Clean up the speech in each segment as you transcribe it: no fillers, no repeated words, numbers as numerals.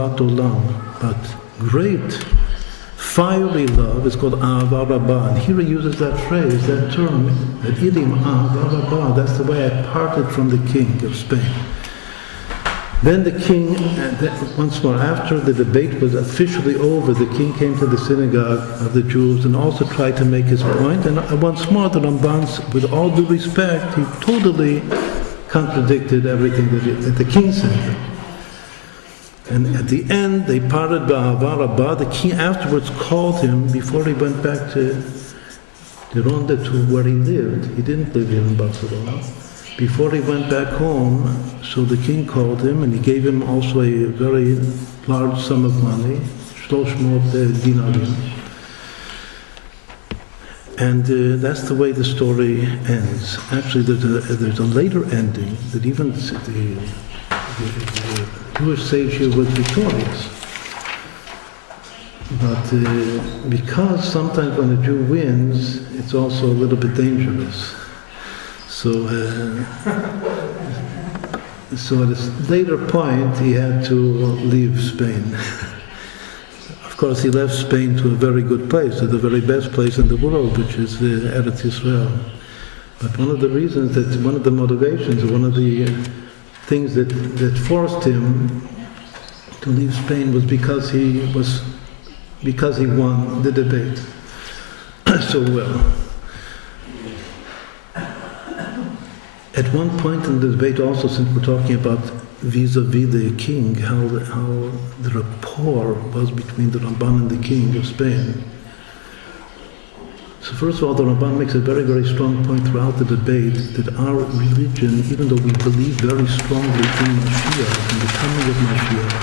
Olam, but great, fiery love is called Ahava Rabbah. And here he uses that phrase, that term, that idiom, Ahava Rabbah. That's the way I parted from the king of Spain. Then the king, once more, after the debate was officially over, the king came to the synagogue of the Jews and also tried to make his point. And once more, the Ramban, with all due respect, he totally contradicted everything that the king said. And at the end, they parted ba'ahava rabbah. The king afterwards called him before he went back to Ronda, to where he lived. He didn't live here in Barcelona. Before he went back home, so the king called him and he gave him also a very large sum of money, 300 dinarim. And that's the way the story ends. Actually, there's a later ending that even the Jewish sage here was victorious. But because sometimes when a Jew wins, it's also a little bit dangerous. So at a later point, he had to leave Spain. Of course, he left Spain to a very good place, to the very best place in the world, which is Eretz Yisrael. But one of the reasons, one of the motivations, one of the things that forced him to leave Spain was because he won the debate so well. At one point in the debate also, since we're talking about vis-a-vis the king, how the rapport was between the Ramban and the king of Spain. So first of all, the Ramban makes a very, very strong point throughout the debate that our religion, even though we believe very strongly in Mashiach, in the coming of Mashiach,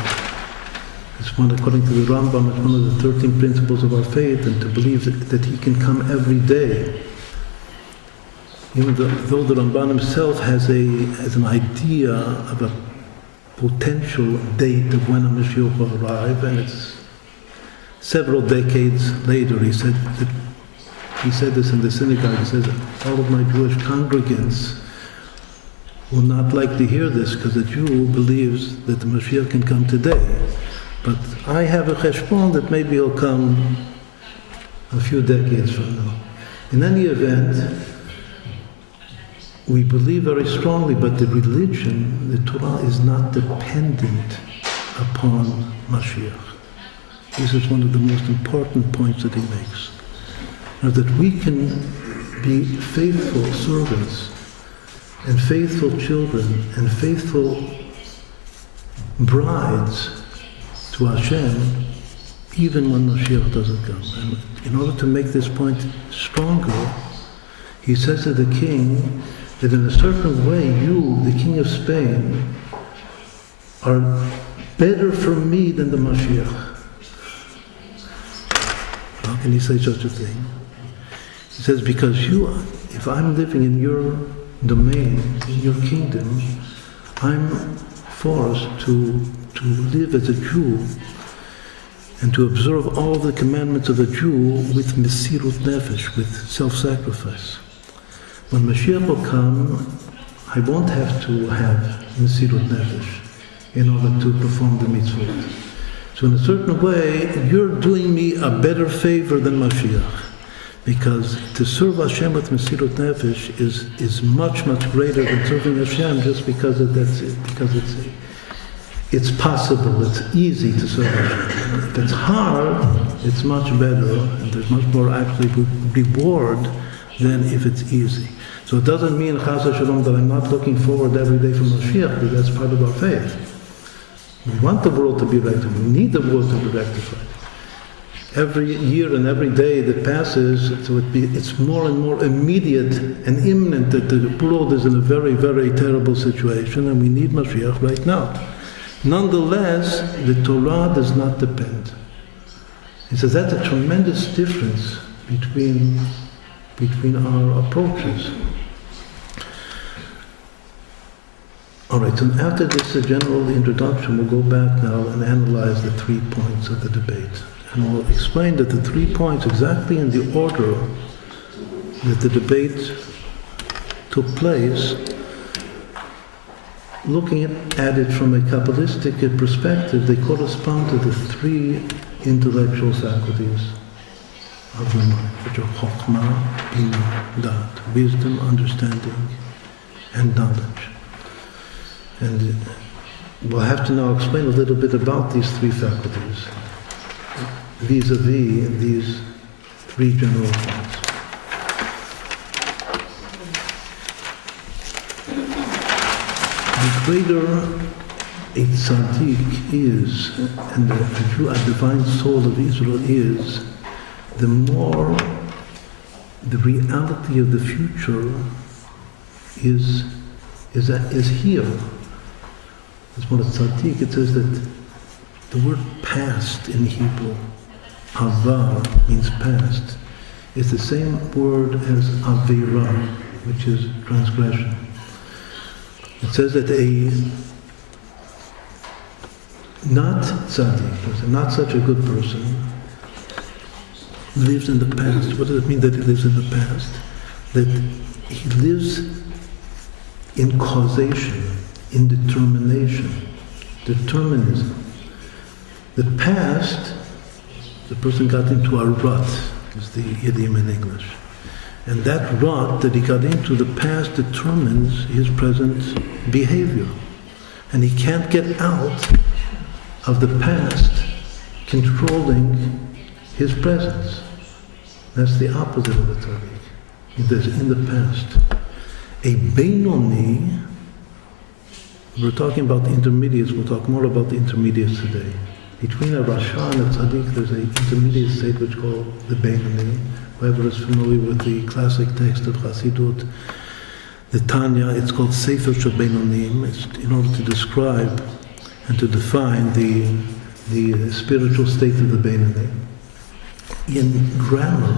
it's one, according to the Ramban, it's one of the 13 principles of our faith, and to believe that he can come every day. Even though the Ramban himself has an idea of a potential date of when a Mashiach will arrive, and it's several decades later. He said this in the synagogue. He says, all of my Jewish congregants will not like to hear this because the Jew believes that the Mashiach can come today. But I have a cheshbon that maybe he'll come a few decades from now. In any event, we believe very strongly, but the religion, the Torah, is not dependent upon Mashiach. This is one of the most important points that he makes. Now, that we can be faithful servants and faithful children and faithful brides to Hashem even when Mashiach doesn't come. And in order to make this point stronger, he says to the king that in a certain way you, the king of Spain, are better for me than the Mashiach. How can he say such a thing? He says, because if I'm living in your domain, in your kingdom, I'm forced to live as a Jew and to observe all the commandments of a Jew with mesirut nefesh, with self-sacrifice. When Mashiach will come, I won't have to have mesirut nefesh in order to perform the mitzvot. So in a certain way, you're doing me a better favor than Mashiach. Because to serve Hashem with mesirut nefesh is much, much greater than serving Hashem just because it's possible, it's easy to serve Hashem. If it's hard, it's much better, and there's much more actually reward than if it's easy. So it doesn't mean, chas v'shalom, that I'm not looking forward every day for Mashiach, because that's part of our faith. We want the world to be rectified. We need the world to be rectified. Every year and every day that passes, so it's more and more immediate and imminent that the world is in a very, very terrible situation, and we need Mashiach right now. Nonetheless, the Torah does not depend. He says that's a tremendous difference between our approaches. All right, so after this general introduction, we'll go back now and analyze the 3 points of the debate. And we'll explain that the 3 points, exactly in the order that the debate took place, looking at it from a Kabbalistic perspective, they correspond to the three intellectual faculties of the mind, which are Chokhmah, Bina, Dat, wisdom, understanding, and knowledge. And we'll have to now explain a little bit about these three faculties vis-a-vis these three general points. The greater a tzaddik is, and a divine soul of Israel is, the more the reality of the future is here. As one of tzaddik, it says that the word past in Hebrew, avar, means past, is the same word as avera, which is transgression. It says that a not tzaddik, not such a good person, lives in the past. What does it mean that he lives in the past? That he lives in causation, in determination, determinism. The past, the person got into a rut, is the idiom in English. And that rut that he got into, the past determines his present behavior. And he can't get out of the past controlling his presence. That's the opposite of a tzaddik. He lives in the past. A Beinoni, we're talking about the intermediates, we'll talk more about the intermediates today. Between a Rasha and a tzaddik, there's an intermediate state which is called the Beinoni. Whoever is familiar with the classic text of Chassidut, the Tanya, it's called Sefer Shel Beinonim. It's in order to describe and to define the spiritual state of the Beinoni. In grammar,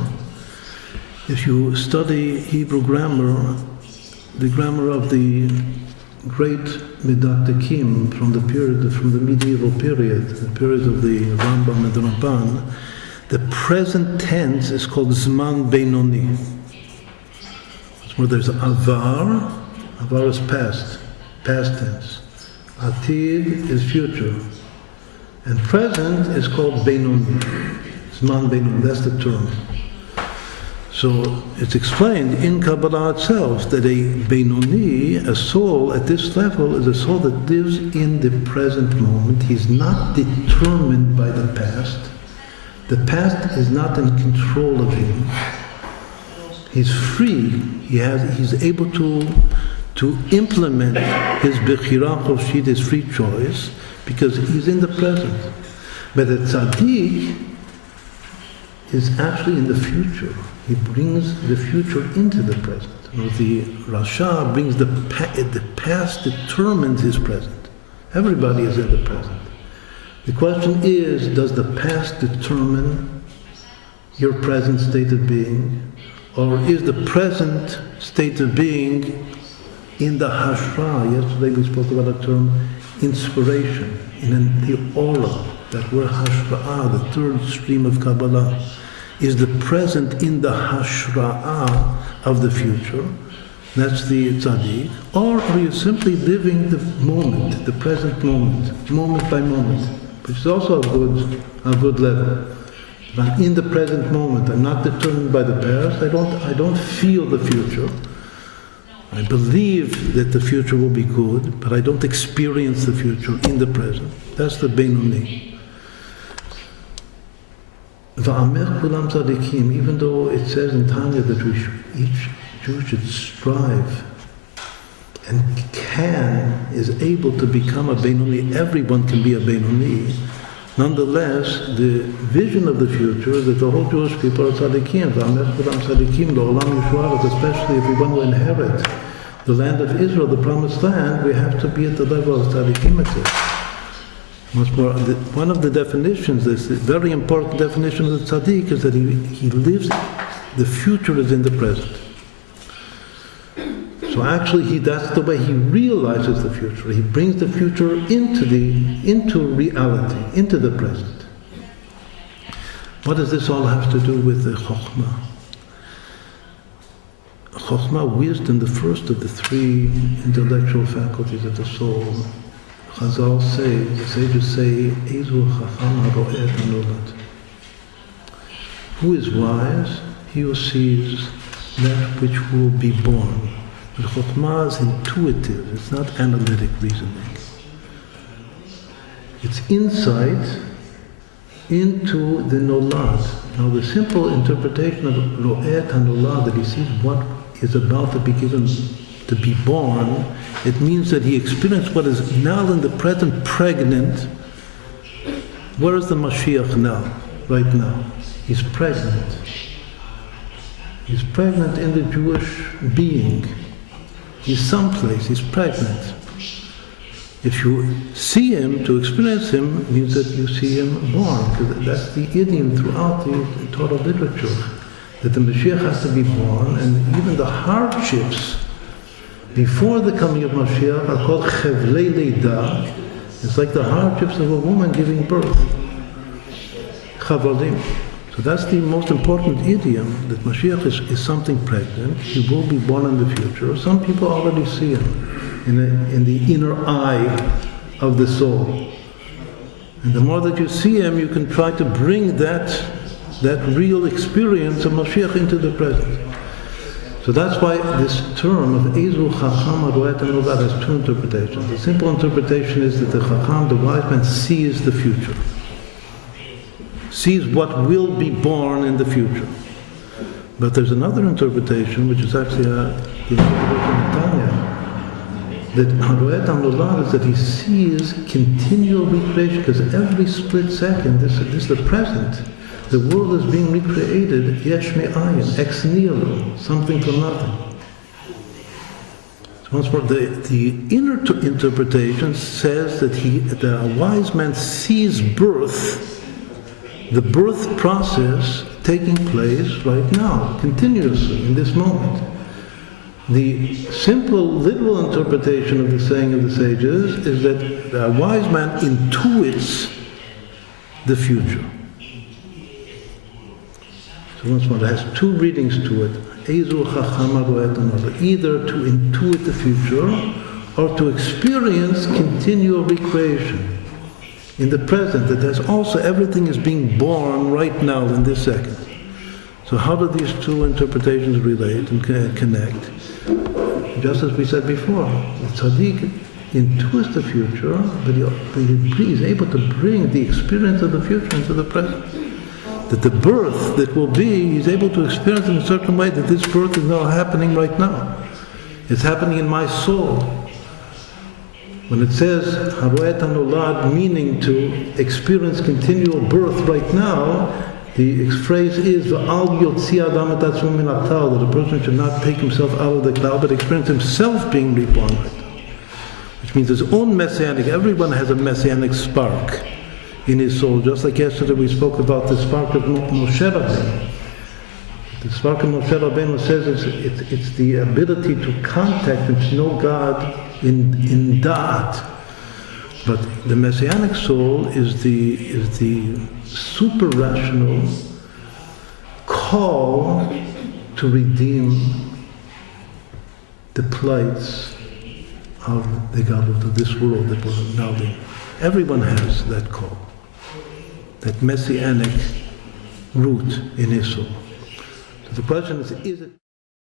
if you study Hebrew grammar, the grammar of the great Medaktakim from the medieval period, the period of the Rambam and the Ramban, the present tense is called Zman Beinoni. That's where there's Avar. Avar is past tense. Atid is future. And present is called Beinoni. Zman Beinoni, that's the term. So it's explained in Kabbalah itself that a Beinoni, a soul at this level, is a soul that lives in the present moment. He's not determined by the past. The past is not in control of him. He's free. He's able to implement his bechira chofshit, his free choice, because he's in the present. But the tzaddik is actually in the future. He brings the future into the present. The Rasha brings the past determines his present. Everybody is in the present. The question is, does the past determine your present state of being? Or is the present state of being in the hashra? Yesterday we spoke about the term inspiration, in the aura, that word hashra, the third stream of Kabbalah. Is the present in the hashra'ah of the future? That's the tzaddik. Or are you simply living the moment, the present moment, moment by moment? Which is also a good level. But I'm in the present moment. I'm not determined by the past. I don't feel the future. I believe that the future will be good, but I don't experience the future in the present. That's the Beinoni. Va'amer kulam tzadikim, even though it says in Tanya that each Jew should strive and is able to become a Beinoni, everyone can be a Beinoni. Nonetheless, the vision of the future is that the whole Jewish people are tzadikim. Va'amer kulam tzadikim lo'olam yishuaret, especially if we want to inherit the land of Israel, the promised land, we have to be at the level of tzadikim. Much more, one of the definitions, this very important definition of the tzaddik, is that he lives, the future is in the present. So actually, that's the way he realizes the future. He brings the future into reality, into the present. What does this all have to do with the chokhmah? Chokhmah, wisdom, the first of the three intellectual faculties of the soul. Chazal say, the sages say, Ezu Chacham HaRo'eh HaNolad. Who is wise? He who sees that which will be born. But Chokhmah is intuitive, it's not analytic reasoning. It's insight into the Nolad. Now the simple interpretation of Ro'eh HaNolad, that he sees what is about to be given, to be born, it means that he experienced what is now in the present pregnant. Where is the Mashiach now, right now? He's pregnant. He's pregnant in the Jewish being. He's someplace, he's pregnant. If you see him, to experience him, means that you see him born. Because that's the idiom throughout the Torah literature, that the Mashiach has to be born, and even the hardships before the coming of Mashiach are called chevlei leida. It's like the hardships of a woman giving birth. Chavalim. So that's the most important idiom, that Mashiach is something pregnant. He will be born in the future. Some people already see him in the inner eye of the soul. And the more that you see him, you can try to bring that real experience of Mashiach into the present. So that's why this term of Ezu Chacham HaRo'eh HaNolad has two interpretations. The simple interpretation is that the Chacham, the wise man, sees the future. Sees what will be born in the future. But there's another interpretation, which is actually the interpretation of Tanya, that HaRo'eh HaNolad is that he sees continual recreation, because every split second, this is the present. The world is being recreated, yesh me'ayin, ex nihilo, something from nothing. So once more, the inner interpretation says that the wise man sees birth, the birth process taking place right now, continuously, in this moment. The simple, literal interpretation of the saying of the sages is that the wise man intuits the future. So once more, it has two readings to it. Ezu Chacham HaRo'eh HaNolad. Either to intuit the future, or to experience continual recreation in the present, that there's also everything is being born right now in this second. So how do these two interpretations relate and connect? Just as we said before, the tzaddik intuits the future, but he is able to bring the experience of the future into the present. That the birth that will be, he's able to experience in a certain way, that this birth is now happening right now. It's happening in my soul. When it says HaRo'eh HaNolad, meaning to experience continual birth right now, the phrase is V'al yotzi adam et atzmo min ha'klal, that a person should not take himself out of the cloud, but experience himself being reborn right now. Which means his own messianic, everyone has a messianic spark in his soul. Just like yesterday we spoke about the spark of Moshe Rabbeinu. The spark of Moshe Rabbeinu says it's the ability to contact and to know God in Da'at. But the Messianic soul is the super rational call to redeem the plights of the God of this world that we're now in. Everyone has that call, that Messianic root in his soul. So the question is it